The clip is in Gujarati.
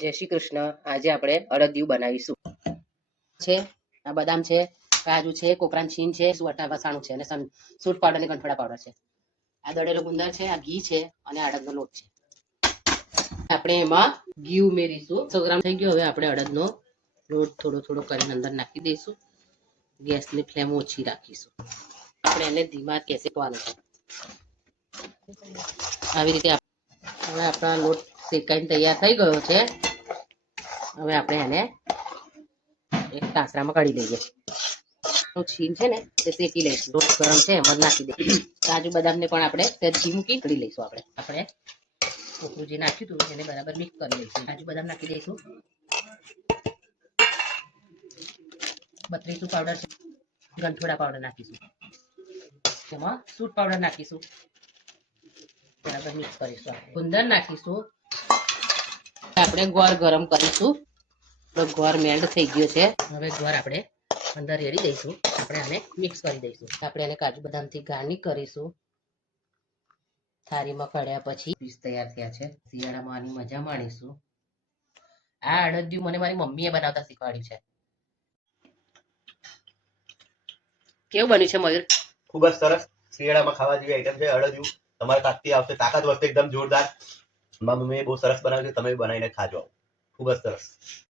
જય શ્રી કૃષ્ણ. આજે આપણે અડદિયું બનાવીશું. છે આ બદામ છે, કાજુ છે, કોપરાન છીણ છે, સુવટા વસાણું છે અને સૂટ પાવડર અને ગંઠોડા પાવડર છે. આ દળેલો ગુંદર છે, આ ઘી છે અને અડદનો લોટ છે. આપણે એમાં ઘી ઉમેરીશું. 100 ગ્રામ થઈ ગયો. હવે આપણે અડદનો લોટ થોડો થોડો કરીને અંદર નાખી દઈશું. ગેસની ફ્લેમ ઓછી રાખીશું. આપણે એને ધીમા ગેસે શેકવાનું છે. આવી રીતે હવે આપણા લોટ શેકાઈને તૈયાર થઈ ગયો છે. હવે આપણે એને એક તાસરામાં કાઢી લઈએ. છીણ છે ને તે શેકી લઈશું. લોટ ગરમ છે એમાં નાખી દઈશું. કાજુ બદામને પણ આપણે ઘી મૂકી કાઢી લઈશું. આપણે કોપરું જે નાખ્યું હતું એને બરાબર મિક્સ કરી લઈશું. કાજુ બદામ નાખી દઈશું. બત્રીસું પાવડર છે, ગંઠોડા પાવડર નાખીશું. એમાં સૂટ પાવડર નાખીશું. બરાબર મિક્સ કરીશું. ગુંદર નાખીશું. આપણે ગોળ ગરમ કરીશું. ગોળ મેલ્ટ થઈ ગયો છે. હવે ગોળ આપણે અંદર રેડી દઈશું. આપણે આને મિક્સ કરી દઈશું. આપણે એને કાજુ બદામથી ગાર્નિશ કરીશું. થાળીમાં કાઢ્યા પછી પીસ તૈયાર થયા છે. શિયાળામાં આની મજા માણીશું. આ અડદિયું મને મારી મમ્મીએ બનાવતા શીખવાડ્યું છે. કેવું બન્યું છે મયુર? ખૂબ જ સરસ. શિયાળામાં ખાવા જેવી આઈટમ છે અડદિયું. તમારે તાકતી આવશે, તાકાત વધશે એકદમ જોરદાર. મારી મમ્મીએ બહુ સરસ બનાવ્યું છે. તમે બનાવીને ખાજો. ખૂબ જ સરસ.